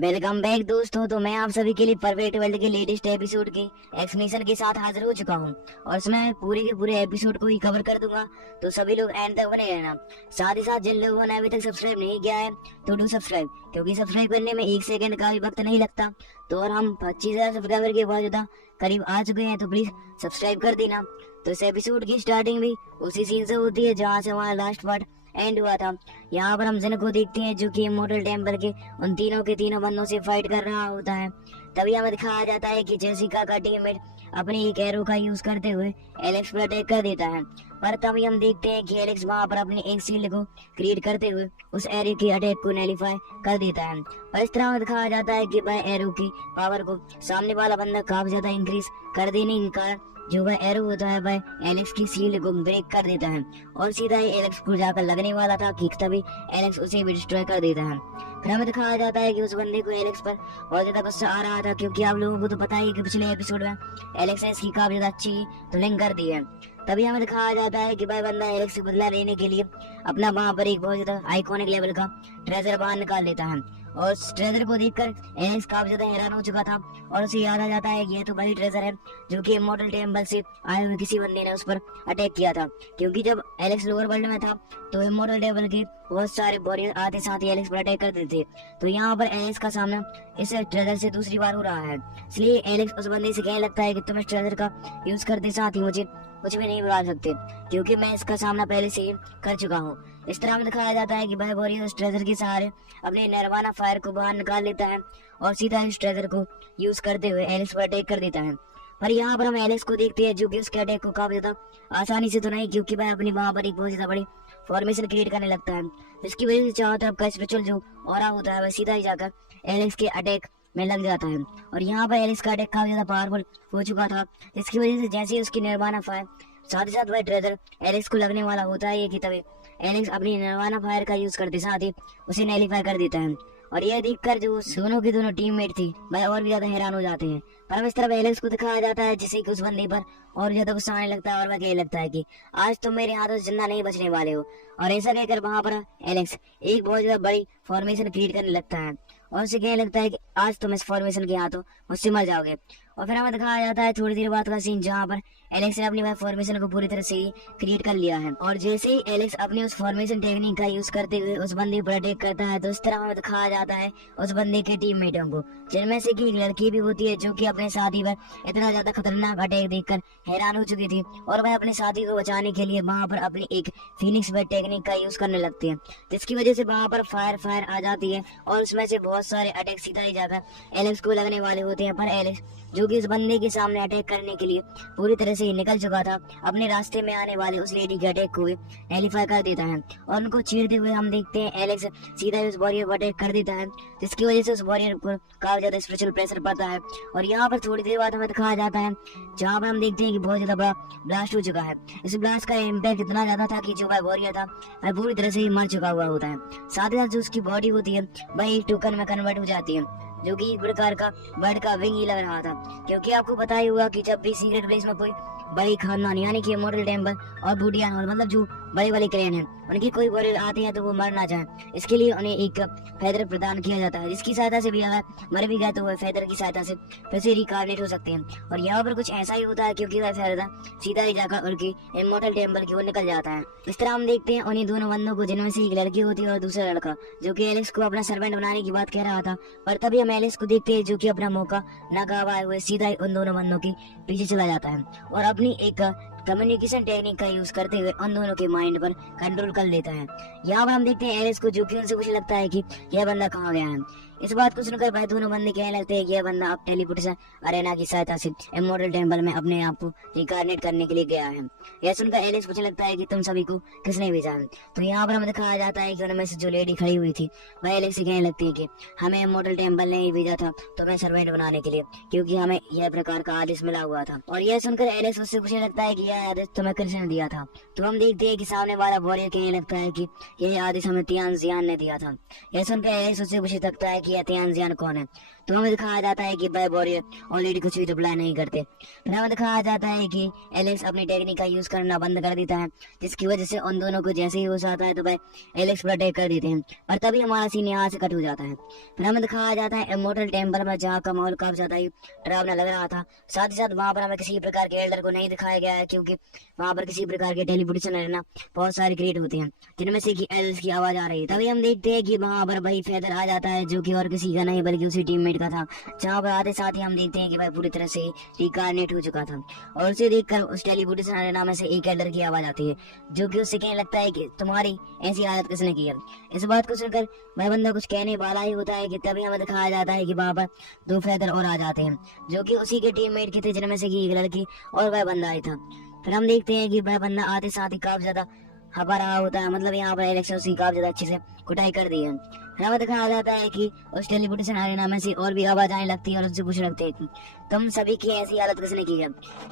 Welcome back दोस्तों। तो मैं आप सभी के लिए परफेक्ट वर्ल्ड के लेटेस्ट एपिसोड के एक्सप्लेनेशन के साथ हाजिर हो चुका हूं और इसमें पूरे के पूरे एपिसोड को ही कवर कर दूंगा। तो सभी लोग एंड तक बने रहना। साथ ही साथ जिन लोगों ने अभी तक सब्सक्राइब नहीं किया है तो डू सब्सक्राइब, क्योंकि सब्सक्राइब करने में 1 सेकंड का भी वक्त नहीं लगता। तो और हम 25,000 सब्सक्राइबर के बहुत ज्यादा करीब आ चुके हैं, तो प्लीज सब्सक्राइब कर देना। तो इस एपिसोड की स्टार्टिंग भी उसी सीन से होती है जहाँ से हमारा लास्ट पार्ट एंड हुआ था। यहाँ पर हम जिन को देखते हैं जो कि इमॉर्टल टेम्पल के उन तीनों के तीनों बंदों से फाइट कर रहा होता है। तभी हमें दिखाया जाता है कि जेसिका का टीममेट अपने एक एरो का यूज करते हुए एलेक्स पर अटैक कर देता है। पर तभी हम देखते हैं कि एलेक्स वहाँ पर अपने एक शील्ड को क्रिएट करते हुए उस एरो के अटैक को नैलिफाई कर देता है। और इस तरह हमें दिखाया जाता है कि वह एरो की पावर को सामने वाला बंदा काफी ज्यादा इंक्रीज कर देने के कारण जो वह एरो होता है वह एलेक्स की शील्ड को ब्रेक कर देता है और सीधा ही एलेक्स को जाकर लगने वाला था कि तभी एलेक्स उसे भी डिस्ट्रॉय कर देता है। फिर हमें दिखाया जाता है कि उस बंदे को एलेक्स पर बहुत ज्यादा गुस्सा आ रहा था, क्योंकि आप लोगों को तो पता ही है कि पिछले एपिसोड में एलेक्स ने इसकी काफी ज्यादा अच्छी ट्रेनिंग कर दी है। तभी हमें दिखाया जाता है कि वह बंदा एलेक्स से बदला लेने के लिए अपना वहाँ पर एक बहुत ज्यादा आइकॉनिक लेवल का ट्रेजर बाहर निकाल लेता है। और उस ट्रेजर को देखकर एलेक्स काफी ज्यादा हैरान हो चुका था और उसे याद आ जाता है कि यह तो वही ट्रेजर है जो कि इमॉर्टल टेम्पल से आए हुए किसी बंदे ने उस पर अटैक किया था। क्योंकि जब एलेक्स लोअर वर्ल्ड में था तो इमॉर्टल टेम्पल के बहुत सारे वॉरियर आते साथ ही एलेक्स पर अटैक करते थे। तो यहाँ पर एलेक्स का सामना इस ट्रेजर से दूसरी बार हो रहा है, इसलिए एलेक्स उस बंदे से कहने लगता है कि तुम इस ट्रेजर का यूज करते साथ ही मुझे कुछ भी नहीं बिगाड़ सकते, क्योंकि मैं इसका सामना पहले से ही कर चुका हूँ। इस तरह हमें दिखाया जाता है कि वह वॉरियर उस ट्रेजर के सहारे अपने निर्वाणा फायर को बाहर निकाल लेता है और सीधा इस ट्रेजर को यूज करते हुए एलेक्स पर अटैक कर देता है। पर यहाँ पर हम एलेक्स को देखते हैं जो कि उसके अटैक को काफी ज्यादा आसानी से तो नहीं, क्योंकि वह अपनी वहाँ पर एक बहुत ज्यादा बड़ी फॉर्मेशन क्रिएट करने लगता है, जिसकी वजह से चारों तरफ का स्पिरिचुअल जो ऑरा होता है वह सीधा ही जाकर एलेक्स के अटैक में लग जाता है। और यहाँ पर एलेक्स का अटैक काफी ज्यादा पावरफुल हो चुका था, जिसकी वजह से जैसे ही उसकी निर्वाणा फायर साथ ही साथ वह ट्रेजर एलेक्स को लगने वाला होता है कि तभी एलेक्स अपनी निर्वाणा फायर का यूज करते साथ ही उसे नैलिफाई कर देता है। और यह देखकर जो दोनों की दोनों टीममेट थी वह और भी ज्यादा हैरान हो जाते हैं। पर इस तरफ एलेक्स को दिखाया जाता है जिससे कि उस बंदे पर और ज्यादा गुस्सा आने लगता है और वह कहने लगता है कि आज तुम मेरे हाथों से जिंदा नहीं बचने वाले हो। और ऐसा कहकर वहां पर एलेक्स एक बहुत ज्यादा बड़ी फॉर्मेशन क्रिएट करने लगता है और उसे कहने लगता है कि आज तुम इस फॉर्मेशन के हाथों मुझसे मर जाओगे। और फिर हमें दिखाया जाता है थोड़ी देर बाद का सीन जहाँ पर एलेक्स ने अपनी वह फॉर्मेशन को पूरी तरह से ही क्रिएट कर लिया है। और जैसे ही एलेक्स अपनी उस फॉर्मेशन टेक्निक का यूज करते हुए उस बंदे पर अटैक करता है तो इस तरह हमें दिखाया जाता है उस बंदे के टीममेटों को, जिनमें से की एक लड़की भी होती है जो कि अपने साथी पर इतना ज्यादा खतरनाक अटैक देखकर हैरान हो चुकी थी और वह अपने साथी को बचाने के लिए वहाँ पर अपनी एक फिनिक्स बेड टेक्निक का यूज करने लगती है, जिसकी वजह से वहाँ पर फायर आ जाती है और उसमें से बहुत सारे अटैक सीधा ही जाकर एलेक्स को लगने वाले होते हैं। पर एलेक्स जो कि इस बंदे के सामने अटैक करने के लिए पूरी तरह से निकल चुका था, अपने रास्ते में आने वाले उस लेडी के अटैक को नैलिफाई कर देता है और उनको चीरते हुए हम देखते हैं एलेक्स सीधा उस वॉरियर पर अटैक कर देता है, जिसकी वजह से उस वॉरियर पर काफी ज्यादा स्पिरिचुअल प्रेशर पड़ता है। और यहाँ पर थोड़ी देर बाद हमें दिखाया जाता है जहाँ पर हम देखते हैं कि बहुत ज्यादा बड़ा ब्लास्ट हो चुका है। इस ब्लास्ट का इम्पैक्ट इतना ज्यादा था कि जो वह वॉरियर था वह पूरी तरह से ही मर चुका हुआ होता है। साथ ही साथ जो उसकी बॉडी होती है वह एक टोकन में कन्वर्ट हो जाती है, जो कि एक प्रकार का बर्ड का विंग ही लग रहा था। क्योंकि आपको पता ही होगा कि जब भी सीक्रेट प्लेस में कोई बड़ी खानदान यानी कि इमॉर्टल टेम्पल और बूडियान और मतलब जो बड़े बड़े क्रेन हैं उनके कोई वॉरियर आते हैं तो वो मर ना जाए, इसके लिए उन्हें एक फेदर प्रदान किया जाता है, जिसकी सहायता से भी अगर मर भी गए तो वह फेदर की सहायता से फिर से रिकार्नेट हो सकते हैं। और यहाँ पर कुछ ऐसा ही होता है क्योंकि वह फेदर सीधा ही जाकर उनकी इमॉर्टल टेम्पल की ओर निकल जाता है। इस तरह हम देखते हैं उन्हीं दोनों बंदों को, जिनमें से एक लड़की होती है और दूसरा लड़का, जो कि एलेक्स को अपना सर्वेंट बनाने की बात कह रहा था। पर तभी हम एलेक्स को देखते हैं जो कि अपना मौका न गवाए हुए सीधा ही उन दोनों बंदों के पीछे चला जाता है और अपनी एक कम्युनिकेशन टेक्निक का यूज करते हुए उन दोनों के माइंड पर कंट्रोल कर लेता है। यहाँ पर हम देखते हैं एलेक्स को, जो कि उनसे कुछ लगता है कि यह बंदा कहाँ गया है। इस बात को सुनकर वह दोनों बंदे कहने लगते हैं कि यह बंदा अब टेलीपोर्टेशन अरेना की सहायता से इमॉर्टल टेम्पल में अपने आप को रिकार्नेट करने के लिए गया है। यह सुनकर एलेक्स पूछने लगता है कि तुम सभी को किसने भेजा है। तो यहाँ पर हमें दिखाया जाता है कि उनमें से जो लेडी खड़ी हुई थी वह एलेक्स से कहने लगती है कि हमें इमॉर्टल टेम्पल ने ही भेजा था तुम्हें सर्वेंट बनाने के लिए, क्योंकि हमें यह प्रकार का आदेश मिला हुआ था। और यह सुनकर एलेक्स उससे पूछने लगता है कि यह आदेश तुम्हें किसने दिया था। तो हम देखते हैं कि सामने वाला वॉरियर कहने लगता है कि यह आदेश हमें तियान जियान ने दिया था। यह सुनकर एलेक्स उससे पूछने लगता है कि कि एथियन जियान कौन है। तो हमें दिखाया जाता है कि बाय वॉरियर ऑलरेडी कुछ भी रिप्लाई नहीं करते। फिर हमें दिखाया जाता है कि एलेक्स अपनी टेक्निक का यूज करना बंद कर देता है, जिसकी वजह से उन दोनों को जैसे ही होश आता है तो भाई एलेक्स पर अटैक कर देते हैं, और तभी हमारा सीन यहाँ से कट हो जाता है। फिर हमें दिखाया जाता है इमोर्टल टेम्पल में, जहाँ का माहौल काफी ज्यादा ही डरावना लग रहा था। साथ ही साथ वहां पर हमें किसी प्रकार के एल्डर को नहीं दिखाया गया है, क्योंकि वहां पर किसी प्रकार के टेलीपोर्टेशन है ना बहुत सारे क्रिएट होते हैं, जिनमें से कि एल्स की आवाज आ रही है। तभी हम देखते हैं कि वहां पर भाई फेदर आ जाता है, जो कि और किसी का नहीं बल्कि उसी टीममेट का था। जहाँ पर आते साथ ही हम देखते हैं कि भाई पूरी तरह से रिकार्नेट हो चुका था, और उसे देखकर उस टेलीपोर्टेशन अरेना में से एक एल्डर की आवाज आती है, जो कि उससे कहने लगता है कि तुम्हारी ऐसी हालत किसने की है। इस बात को सुनकर वह बंदा कुछ कहने वाला ही होता है कि तभी हमें दिखाया जाता है कि वहां पर 2 फेदर और आ जाते हैं, जो कि उसी के टीममेट के थे, जिनमें से कि एक लड़की और वह बंदा ही था। फिर हम देखते हैं कि वह बंदा आते साथ ही काफी ज्यादा हवा रहा होता है, मतलब यहाँ पर इलेक्शन उसकी काफी ज्यादा अच्छे से कुटाई कर दी है। फिर हमें दिखाया जाता है कि उस टेलीपोर्टेशन अरेना में से और भी आवाज आने लगती है, और उससे पूछने लगते हैं कि तुम सभी की ऐसी हालत किसने की है।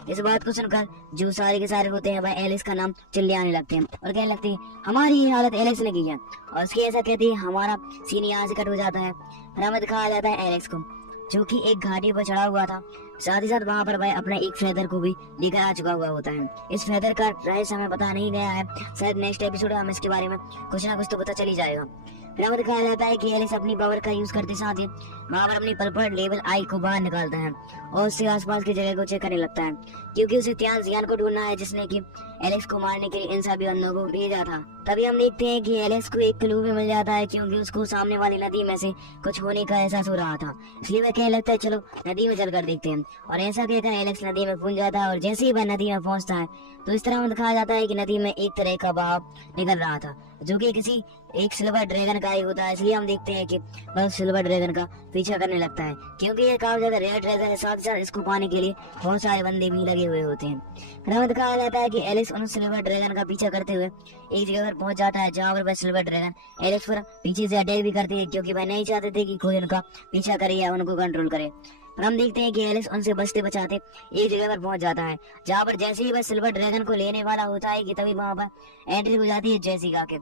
इस बात को सुनकर जो सारे के सारे होते हैं वह एलिस का नाम चिल्लाने लगते हैं और कहने लगते हैं हमारी ये हालत एलेक्स ने की है, और उसकी ऐसा कहते हैं हमारा सीन यहाँ से कट हो जाता है। फिर हमें दिखाया जाता है एलेक्स को, जो कि एक घाटी पर चढ़ा हुआ था। साथ ही साथ वहां पर वह अपने एक फेदर को भी लेकर आ चुका हुआ होता है। इस फेदर का रहस्य हमें पता नहीं गया है, शायद नेक्स्ट एपिसोड में हमें इसके बारे में कुछ ना कुछ तो पता चल ही जाएगा। फिर हमें दिखाया जाता है कि एलिस अपनी पावर का यूज करते साथ ही वहां पर अपनी पर्पल लेवल आई को बाहर निकालता है और उससे आसपास की जगह को चेक करने लगता है, क्योंकि उसे त्यान जियान को ढूंढना है, जिसने कि एलेक्स को मारने के लिए इन सभी बंदों को भेजा था। तभी हम देखते हैं कि एलेक्स को एक क्लू भी मिल जाता है, क्योंकि उसको सामने वाली नदी में से कुछ होने का एहसास हो रहा था, इसलिए वह कहने लगता है चलो नदी में चलकर देखते हैं। और ऐसा कहकर एलेक्स नदी में पहुंच जाता है, और जैसे ही वह नदी में पहुंचता है तो इस तरह हमें दिखाया जाता है कि नदी में एक तरह का बहाव निकल रहा था, जो कि किसी एक सिल्वर ड्रैगन का ही होता है। इसलिए हम देखते हैं कि वह सिल्वर ड्रैगन का पीछा करने लगता है, क्योंकि ये काफी ज्यादा रेयर ड्रैगन है। साथ ही साथ इसको पाने के लिए बहुत सारे बंदे भी लगे हुए होते हैं। फिर हमें दिखाया जाता है कि एलिस उन सिल्वर ड्रैगन का पीछा करते हुए एक जगह पर पहुंच जाता है, जहाँ पर वह सिल्वर ड्रैगन एलिस पर पीछे से अटैक भी करती है, क्योंकि वह नहीं चाहते थे कि कोई उनका पीछा करे या उनको कंट्रोल करे। पर हम देखते हैं कि एलिस उनसे बचते बचाते एक जगह पर पहुंच जाता है, जहाँ पर जैसे ही वह सिल्वर ड्रैगन को लेने वाला होता है कि तभी वहां पर एंट्री हो जाती है जेसिका के,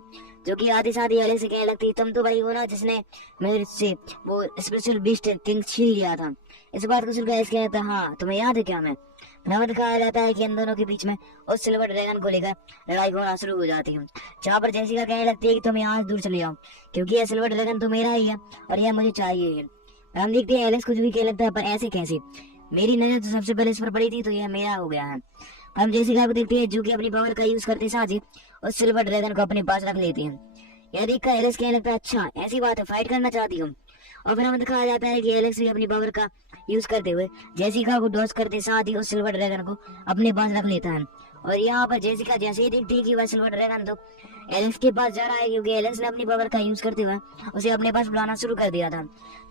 जो कि आते साथ ही एलिस से कहने लगती है तुम तो भाई हो ना जिसने मेरे से वो स्पेशल बीस्ट किंग छीन लिया था। इस बात को सुनकर एलिस कहता है हाँ तुम्हें याद है क्या मैं। फिर हमें दिखाया जाता है कि इन दोनों के बीच में उस सिल्वर ड्रैगन को लेकर लड़ाई होना शुरू हो जाती है, जहाँ पर जेसिका कहने लगती है कि तुम यहाँ से दूर चले जाओ, क्योंकि यह सिल्वर ड्रैगन तो मेरा ही है और यह मुझे चाहिए ही। हम देखते हैं एलिस कुछ भी कहने लगता है, पर ऐसे कैसे, मेरी नजर तो सबसे पहले इस पर पड़ी थी तो यह मेरा हो गया है। हम जेसिका को देखते हैं जो कि अपनी पावर का यूज करते साथ ही उस सिल्वर ड्रैगन को अपने पास रख लेती है। यह देखकर एलिस कहने लगता है अच्छा ऐसी बात है, फाइट करना चाहती हूँ। और फिर हमें दिखाया जाता है कि एलिस भी अपनी पावर का यूज करते हुए जेसिका को डॉज करते साथ ही उस सिल्वर ड्रैगन को अपने पास रख लेता है। और यहाँ पर जेसिका जैसे ही देखती है कि वह सिल्वर ड्रैगन तो एलिस के पास जा रहा है, क्योंकि एलिस ने अपनी पावर का यूज करते हुए उसे अपने पास बुलाना शुरू कर दिया था।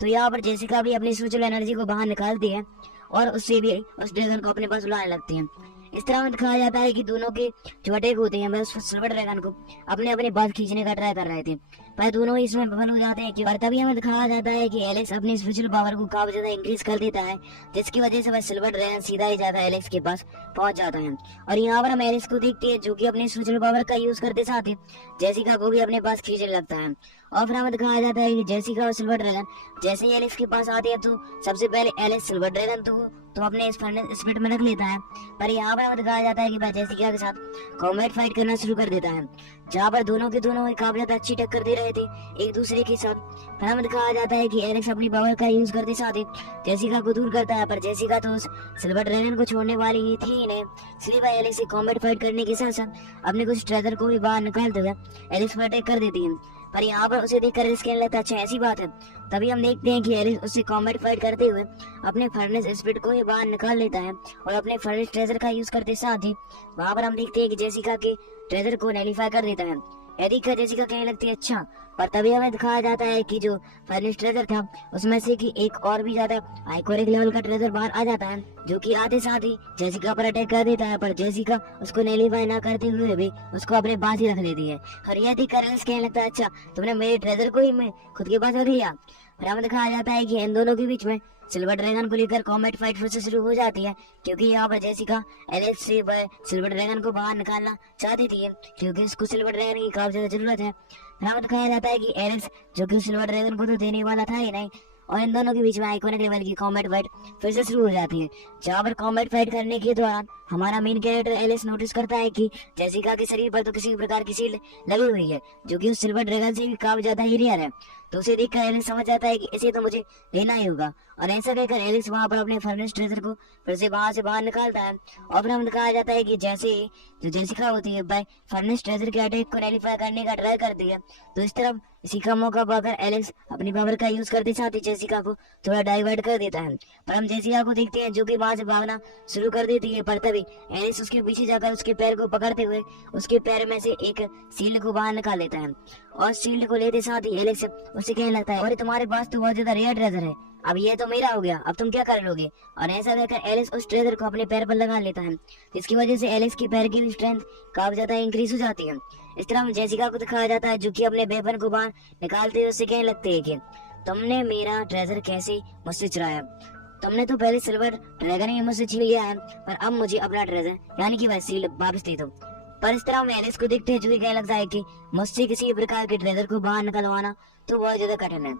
तो यहाँ पर जेसिका भी अपनी स्पिरिचुअल एनर्जी को बाहर निकालती है और उससे भी उस ड्रैगन को अपने पास बुलाने लगती है। इस तरह में दिखाया जाता है कि दोनों के जो अटैक होते हैं वह उस सिल्वर ड्रैगन को अपने अपने पास खींचने का ट्राई कर रहे थे, पर दोनों इसमें विफल हो जाते हैं। और तभी हमें दिखाया जाता है कि एलिस अपनी स्पिरिचुअल पावर को काफी ज्यादा इंक्रीज कर देता है, जिसकी वजह से वह सिल्वर ड्रैगन सीधा ही जाकर एलिस के पास पहुंच जाता है। और यहाँ पर हम एलिस को देखते हैं जो कि अपनी स्पिरिचुअल पावर का यूज करते साथ ही जेसिका को भी अपने पास खींचने लगता है। और फिर हमें दिखाया जाता है कि जेसिका और सिल्वर ड्रैगन जैसे ही एलिस के पास आते हैं तो सबसे पहले एलिस सिल्वर ड्रैगन तो अपने स्पिरिट में रख लेता है, पर यहाँ पर हमें दिखाया जाता है कि वह जेसिका के साथ कॉम्बैट फाइट करना शुरू कर देता है, जहाँ पर दोनों के दोनों काफी ज्यादा अच्छी टक्कर दे रहे थे एक दूसरे के साथ। फिर हमें दिखाया जाता है कि एलेक्स अपनी पावर का यूज करते साथ ही जेसिका को दूर करता है, पर जेसिका तो उस सिल्वर ड्रैगन को छोड़ने वाली ही थी ही नहीं, इसलिए वह एलेक्स से कॉम्बैट फाइट करने के साथ साथ अपने कुछ ट्रेजर को भी बाहर निकालते हुए एलेक्स पर अटैक कर देती है। पर यहाँ पर उसे देखकर एलिस कहने लगता है अच्छा ऐसी बात है। तभी हम देखते हैं कि एलिस उससे कॉम्बैट फाइट करते हुए अपने फर्नेस स्पिरिट को ही बाहर निकाल लेता है और अपने फर्नेस ट्रेजर का यूज करते साथ ही वहाँ पर हम देखते हैं कि जेसिका के ट्रेजर को नैलिफाई कर देता है। एरिका जेसिका कहने लगती है अच्छा, पर तभी हमें दिखाया जाता है कि जो फर्निश ट्रेजर था उसमें से कि एक और भी ज्यादा आइकॉनिक लेवल का ट्रेजर बाहर आ जाता है, जो कि आते साथ ही जेसिका पर अटैक कर देता है, पर जेसिका उसको नैलिफाई ना करते हुए भी उसको अपने पास ही रख लेती है। और यह देखकर एलिस कहने लगता है अच्छा तुमने मेरे ट्रेजर को ही मैं खुद के पास रख लिया। फिर हमें दिखाया जाता है कि इन दोनों के बीच में सिल्वर ड्रैगन को लेकर कॉम्बैट फाइट फिर से शुरू हो जाती है, क्योंकि यहाँ पर जेसिका एलिस से सिल्वर ड्रैगन को बाहर निकालना चाहती थी, क्योंकि इसको सिल्वर ड्रैगन की काफी ज्यादा जरूरत है। फिर हमें दिखाया जाता है कि एलेक्स जो कि सिल्वर ड्रैगन को तो देने वाला था ही नहीं, और इन दोनों के बीच में आइकॉनिक लेवल की कॉम्बैट फाइट फिर से शुरू हो जाती है, जहाँ पर कॉम्बैट फाइट करने के दौरान हमारा मेन कैरेक्टर एलिस नोटिस करता है कि जेसिका के शरीर पर तो किसी प्रकार की शील्ड लगी हुई है, जो कि उस सिल्वर ड्रैगन से भी काफी ज्यादा ही रेयर है। तो उसे देखकर एलिस समझ जाता है कि इसे तो मुझे लेना ही होगा, और ऐसा कहकर एलिस वहां पर अपने फर्नेस ट्रेजर को फिर से वहां से बाहर निकालता है। और फिर हमें दिखाया जाता है कि जैसे ही जो जेसिका होती है वह फर्नेस ट्रेजर के अटैक को नैलीफाई करने का ट्राई करती है, तो इस तरफ इसी का मौका पाकर एलेक्स अपनी पावर का यूज करते साथ ही जेसिका को थोड़ा डाइवर्ट कर देता है। पर हम जेसिका को देखते हैं जो कि वहां से भागना शुरू कर देती है, पर तभी एलिस उसके पीछे जाकर उसके पैर को पकड़ते हुए उसके पैर में से एक शील्ड को बाहर निकाल लेता है, और शील्ड को लेते साथ ही एलिस उसे कहने लगता है, और तुम्हारे पास तो बहुत ज्यादा रेयर ट्रेजर है, अब ये तो मेरा हो गया, अब तुम क्या कर लोगे। और ऐसा कहकर एलिस उस ट्रेजर को अपने पैर पर लगा लेता है, जिसकी वजह से एलिस के पैर की भी स्ट्रेंथ काफी ज्यादा इंक्रीज हो जाती है। इस तरह जेसिका को दिखाया जाता है जो कि अपने वेपन को बाहर निकालते हुए उससे कहने लगते है कि तुमने मेरा ट्रेजर कैसे मुझसे चुराया, तुमने तो पहले सिल्वर ड्रैगन ही मुझसे छीन लिया है, पर अब मुझे अपना ट्रेजर यानी कि वह शील्ड वापस दे दो। पर इस तरह हम एलिस को देखते हैं जो कि कहने लगता है कि मुझसे किसी प्रकार के ट्रेजर को बाहर निकलवाना तो बहुत ज्यादा कठिन है।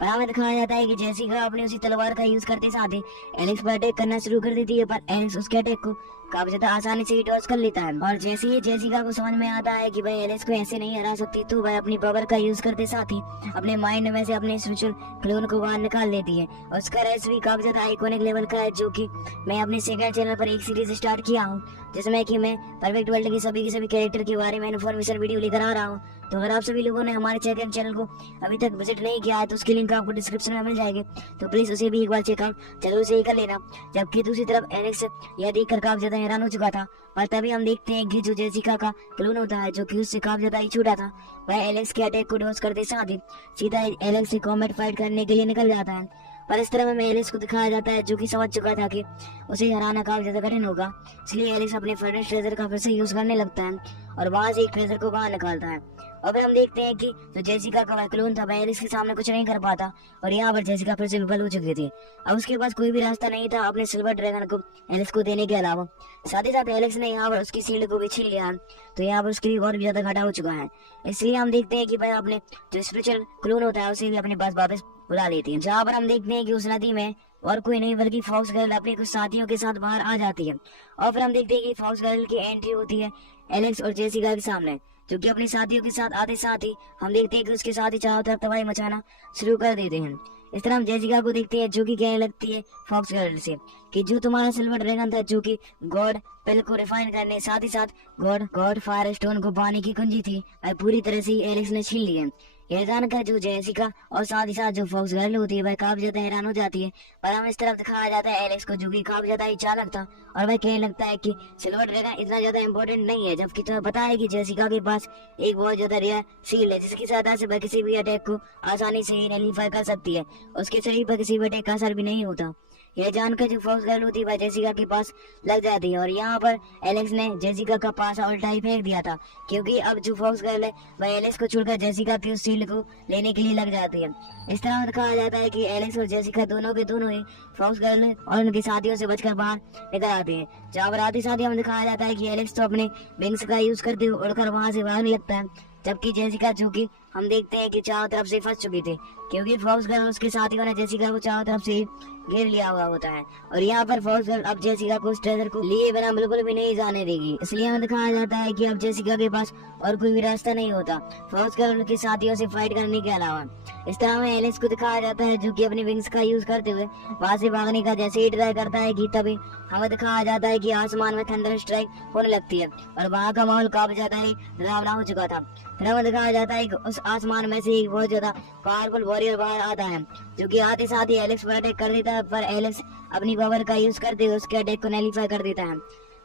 पर हमें दिखाया जाता है कि जेसिका अपने उसी तलवार का यूज करते साथ ही एलिस पर अटैक करना शुरू कर देती है, पर एलिस उसके अटैक को काफी ज्यादा आसानी से डॉज कर लेता है। और जैसे ही जेसिका को समझ में आता है कि भाई एलिस को ऐसे नहीं हरा सकती, तो वह अपनी पावर का यूज करते साथ ही अपने माइंड में से अपने स्पिरिचुअल क्लोन को बाहर निकाल लेती है। और उसका रेस भी काफी ज्यादा आइकॉनिक लेवल का है, जो कि मैं अपने सेकंड चैनल पर एक सीरीज स्टार्ट किया हूँ, जिसमें कि मैं परफेक्ट वर्ल्ड के सभी कैरेक्टर के बारे में इन्फॉर्मेशन वीडियो लेकर आ रहा हूँ। तो अगर आप सभी लोगों ने हमारे सेकंड चैनल को अभी तक विजिट नहीं किया है तो उसकी लिंक आपको डिस्क्रिप्शन में मिल जाएगी, तो प्लीज उसे भी एक बार चेकआउट जरूर से ही कर लेना। जबकि दूसरी तरफ एलेक्स यह देखकर काफी ज्यादा हैरान हो चुका था, पर तभी हम देखते हैं कि जो जेसिका का क्लोन होता है जो कि उससे काफी ज्यादा ही छोटा था, वह एलेक्स के अटैक को डॉज करते साथ ही सीधा एलेक्स से कॉम्बैट फाइट करने के लिए निकल जाता है। पर इस तरह में एलिस को दिखाया जाता है जो कि समझ चुका था कि उसे हराना काफी ज्यादा कठिन होगा, इसलिए एलिस अपने फर्नेस ट्रेजर का फिर से यूज करने लगता है और वहां से एक ट्रेजर को बाहर निकालता है। और फिर हम देखते हैं कि जो जेसिका का वह क्लोन था वह एलिस के सामने कुछ नहीं कर पाता, और यहाँ पर जेसिका फिर से विफल हो चुकी थी। अब उसके पास कोई भी रास्ता नहीं था अपने सिल्वर ड्रैगन को एलिस को देने के अलावा। साथ ही साथ एलिस ने यहाँ पर उसकी शील्ड को भी छीन लिया है, तो यहाँ पर उसके लिए और भी ज्यादा घाटा हो चुका है। इसलिए हम देखते हैं कि वह अपने जो स्पिरिचुअल क्लोन होता है उसे भी अपने पास वापस बुला लेती है, जहाँ पर हम देखते हैं कि उस नदी में और कोई नहीं बल्कि फॉक्स गर्ल अपने कुछ साथियों के साथ बाहर आ जाती है। और फिर हम देखते हैं कि फॉक्स गर्ल की एंट्री होती है एलेक्स और जेसिका के सामने, जो कि अपने साथियों के साथ आते साथ ही हम देखते हैं कि उसके साथ ही चारों तरफ तबाही मचाना शुरू कर देते हैं। इस तरह हम जेसिका को देखते हैं जो कि कहने लगती है फॉक्स गर्ल से कि जो तुम्हारा सिल्वर ड्रैगन था जो कि गॉड पेल को रिफाइन करने साथ ही साथ गॉड फायर स्टोन को पाने की कुंजी थी, वह पूरी तरह से एलेक्स ने छीन ली है। यह जानकर जो जेसिका और साथ ही साथ जो फॉक्स गर्ल होती है वह काफी ज्यादा हैरान हो जाती है। पर हम इस तरफ दिखाया जाता है एलेक्स को जो कि काफी ज्यादा ही चालाक था, और वह कहने लगता है कि सिल्वर ड्रैगन इतना ज्यादा इम्पोर्टेंट नहीं है, जबकि तुम्हें पता है कि जेसिका के पास एक बहुत ज्यादा रेयर शील्ड है जिसकी सहायता से वह किसी भी अटैक को आसानी से नैलीफाई कर सकती है, उसके शरीर पर किसी भी अटैक का असर भी नहीं होता। यह जानकर जो फॉक्स गर्ल होती है वह जेसिका के पास लग जाती है, और यहाँ पर एलेक्स ने जेसिका का पासा उल्टा ही फेंक दिया था, क्योंकि अब जो फॉक्स गर्ल है वह एलेक्स को छोड़कर जेसिका की उस शील्ड को लेने के लिए लग जाती है। इस तरह कहा जाता है कि एलेक्स और जेसिका दोनों के दोनों ही फॉक्स गर्ल और उनके साथियों से बचकर बाहर निकल आते हैं। जहाँ पर आते साथ ही हमें दिखाया जाता है कि एलेक्स तो अपने विंग्स का यूज करते हुए उड़कर वहां से भागने लगता है, जबकि जेसिका जो कि हम देखते हैं कि चारों तरफ से फंस चुकी थी, क्योंकि फॉक्स गर्ल उसके साथियों ने जेसिका को चारों तरफ से घेर लिया हुआ होता है। और यहाँ पर फॉक्स गर्ल अब जेसिका को उस ट्रेजर को लिए बिना बिल्कुल भी नहीं जाने देगी, इसलिए हमें दिखाया जाता है कि अब जेसिका के पास और कोई भी रास्ता नहीं होता फॉक्स गर्ल उनके साथियों से फाइट करने के अलावा। इस तरह में एलिस को दिखाया जाता है जो कि अपने विंग्स का यूज करते हुए वहां से भागने का जैसे ही ट्राई करता है कि तभी हमें दिखाया जाता है कि आसमान में थंडर स्ट्राइक होने लगती है, और वहाँ का माहौल काफी ज्यादा ही डरावना हो चुका था। फिर हमें दिखाया जाता है कि उस आसमान में से एक बहुत ज्यादा पावरफुल वॉरियर बाहर आता है, जो कि आते साथ ही एलेक्स पर अटैक कर देता है, पर एलेक्स अपनी पावर का यूज करते हुए उसके अटैक को नैलीफाई कर देता है।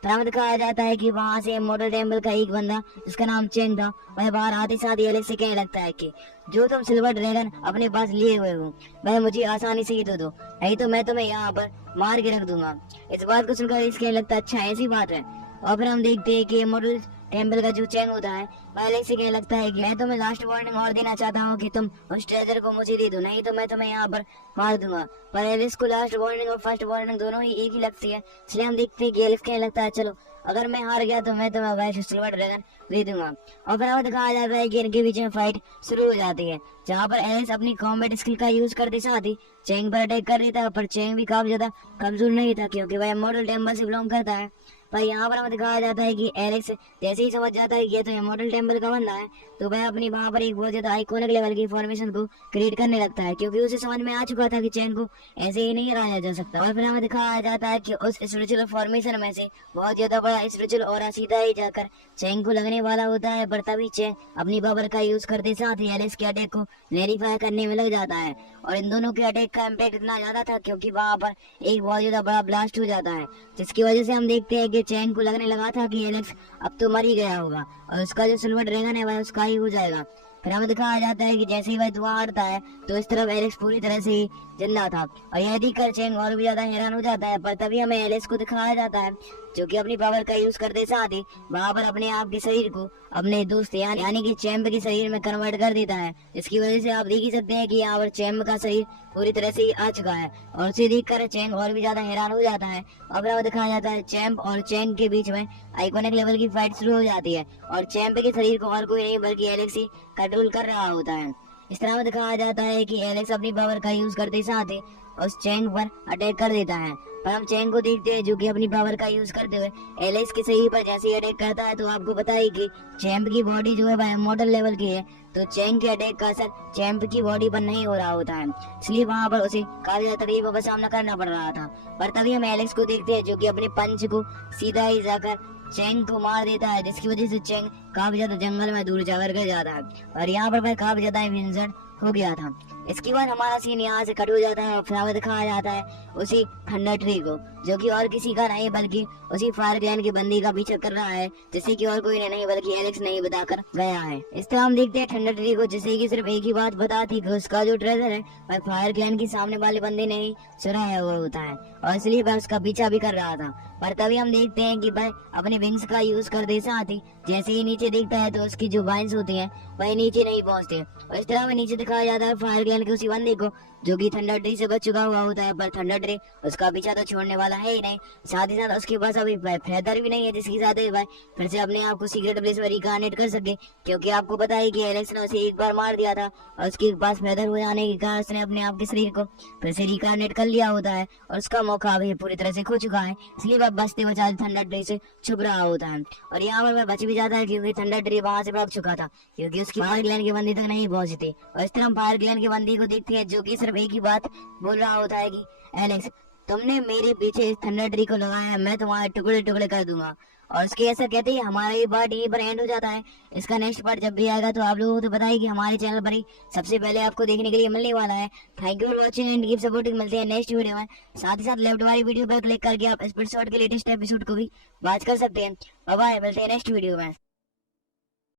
फिर हमें दिखाया जाता है कि वहाँ से मॉडल टेम्पल का एक बंदा जिसका नाम चेंग था वह बाहर आते साथ ही एलेक्स से कहने लगता है कि जो तुम सिल्वर ड्रैगन अपने पास लिए हुए हो वह मुझे आसानी से ही दे दो, नहीं तो मैं तुम्हें यहाँ पर मार के रख दूंगा। इस बात को सुनकर एलेक्स कहने लगता है अच्छा ऐसी बात है। और फिर हम देखते हैं कि मॉडल टेम्पल का जो चैंग होता है वो एलेक्स से कहने लगता है कि मैं तुम्हें लास्ट वार्निंग और देना चाहता हूँ कि तुम उस ट्रेजर को मुझे दे दो, नहीं तो मैं तुम्हें यहाँ पर मार दूंगा। पर एलेक्स को लास्ट वार्निंग और फर्स्ट वार्निंग दोनों ही एक ही लगती है, इसलिए हम देखते हैं कि एलेक्स कहने लगता है चलो अगर मैं हार गया तो मैं तुम्हें वैसे सिल्वर ड्रैगन दे दूंगा। और फिर हमें दिखाया जाता है कि इनके बीच में फाइट शुरू हो जाती है, जहाँ पर एलेक्स अपनी कॉम्बैट स्किल का यूज करते साथ ही चैंग पर अटैक कर देता है। पर चैंग भी काफी ज्यादा कमजोर नहीं था क्योंकि वह इमॉर्टल टेम्पल से बिलोंग करता है। पर यहाँ पर हमें दिखाया जाता है कि एलेक्स जैसे ही समझ जाता है कि ये तो इमॉर्टल टेम्पल का बंदा है, तो वह अपनी वहाँ पर एक बहुत ज्यादा आइकॉनिक लेवल की फॉर्मेशन को क्रिएट करने लगता है, क्योंकि उसे समझ में आ चुका था कि चैन को ऐसे ही नहीं हराया जा सकता। और फिर हमें दिखाया जाता है कि उस स्पिरिचुअल फॉर्मेशन में से बहुत ज्यादा बड़ा स्पिरिचुअल ऑरा सीधा ही जाकर चैन को लगने वाला होता है। पर तभी चैन अपनी पावर का यूज करते साथ ही एलेक्स के अटैक को क्लैरिफाई करने में लग जाता है। और इन दोनों के अटैक का इम्पैक्ट इतना ज्यादा था क्योंकि वहाँ पर एक बहुत ज्यादा बड़ा ब्लास्ट हो जाता है, जिसकी वजह से हम देखते हैं कि चैन को लगने लगा था कि एलेक्स अब तो मर ही गया होगा और उसका जो सिल्वर ड्रैगन है वह उसका ही हो जाएगा। फिर हमें दिखाया जाता है कि जैसे ही वह धुआं हटता है तो इस तरफ एलेक्स पूरी तरह से ही जिंदा था, और यह देखकर चैंग और भी ज्यादा हैरान हो जाता है। पर तभी हमें एलेक्स को दिखाया जाता है जो कि अपनी पावर का यूज करते साथ ही वहाँ पर अपने आप के शरीर को अपने दोस्त यानी कि चैंप के शरीर में कन्वर्ट कर देता है, जिसकी वजह से आप देख ही सकते हैं कि यहाँ पर चैंप का शरीर पूरी तरह से आ चुका है। और उसे देखकर चैंग और भी ज्यादा हैरान हो जाता है। अब हमें दिखाया जाता है चैंप और चैंग के बीच में आइकॉनिक लेवल की फाइट शुरू हो जाती है, और चैंप के शरीर को और कोई नहीं बल्कि एलेक्स ही कंट्रोल कर रहा होता है। इस तरह दिखाया जाता है कि एलेक्स अपनी पावर का यूज करते साथ ही उस चैंग पर अटैक कर देता है। पर हम चैंग को देखते हैं जो कि अपनी पावर का यूज करते हुए एलेक्स के शरीर पर जैसे ही अटैक करता है, तो आपको पता है कि चैंप की बॉडी जो है वह इमॉर्टल लेवल की है, तो चैंग के अटैक का असर चैंप की बॉडी पर नहीं हो रहा होता है, इसलिए वहाँ पर उसे काफी ज्यादा तकलीफों का सामना करना पड़ रहा था। पर तभी हम एलेक्स को देखते हैं जो कि अपने पंच को सीधा ही जाकर चैंग को मार देता है, जिसकी वजह से चैंग काफी ज्यादा जंगल में दूर जाकर गिर जाता है, और यहाँ पर वह काफी ज्यादा इंजर्ड हो गया था। इसके बाद हमारा सीन यहाँ से कट हो जाता है और फिर हमें दिखाया जाता है उसी थंडर ट्री को, जो कि और किसी का नहीं बल्कि उसी फायर क्लैन की बंदी का पीछा कर रहा है, जिसे कि और कोई नहीं बल्कि एलेक्स नहीं बताकर गया है। इस तरह हम देखते हैं थंडर ट्री को, जिसे कि सिर्फ एक ही बात बताती कि उसका जो ट्रेजर है वह फायर क्लैन की सामने वाले बंदे ने ही चुराया हुआ होता है, और इसलिए वह उसका पीछा भी कर रहा था। पर तभी हम देखते हैं कि वह अपने विंग्स का यूज करते साथ ही जैसे ही नीचे देखता है तो उसकी जो वाइन्स होती हैं वह नीचे नहीं पहुंचते, और इस तरह में नीचे दिखाया जाता है फायर क्लैन के उसी बंदे को जो कि थंडर ट्री से बच चुका हुआ होता है। पर थंडर ट्री उसका पीछा तो छोड़ने वाला है ही नहीं, साथ ही साथ उसके पास अभी फेदर भी नहीं है जिसकी साथ वह फिर से अपने आप को सीक्रेट प्लेस में रिकार्नेट कर सके, क्योंकि आपको पता है कि एलेक्स ने उसे एक बार मार दिया था और उसके पास फेदर हो जाने के कारण उसने अपने आप के शरीर को फिर से रिकार्नेट कर लिया होता है, और उसका मौका अभी पूरी तरह से खो चुका है, इसलिए वह बचते बचाते थंडर ट्री से छुप रहा होता है। और यहाँ पर वह बच भी जाता है क्योंकि थंडर ट्री वहां से भाग चुका था, क्योंकि उसकी फायर क्लैन की बंदी तक नहीं पहुंची थी। और इस तरह हम फायर क्लैन की बंदी को देखते हैं जो कि सिर्फ एक ही बात बोल रहा होता है कि एलेक्स तुमने मेरे पीछे इस थंडर ट्री को लगाया है, मैं तुम्हारे टुकड़े टुकड़े कर दूंगा। और उसके ऐसा कहते ही हमारा ये पार्ट यहीं पर एंड हो जाता है। इसका नेक्स्ट पार्ट जब भी आएगा तो आप लोगों को तो बताइए कि हमारे चैनल पर ही सबसे पहले आपको देखने के लिए मिलने वाला है। Thank you for watching and keep supporting. मिलते हैं नेक्स्ट वीडियो में। साथ ही साथ लेफ्ट वाली वीडियो पर क्लिक करके आप स्पीड शॉट के लेटेस्ट एपिसोड को भी वॉच कर सकते हैं। बाय बाय, मिलते हैं नेक्स्ट वीडियो में।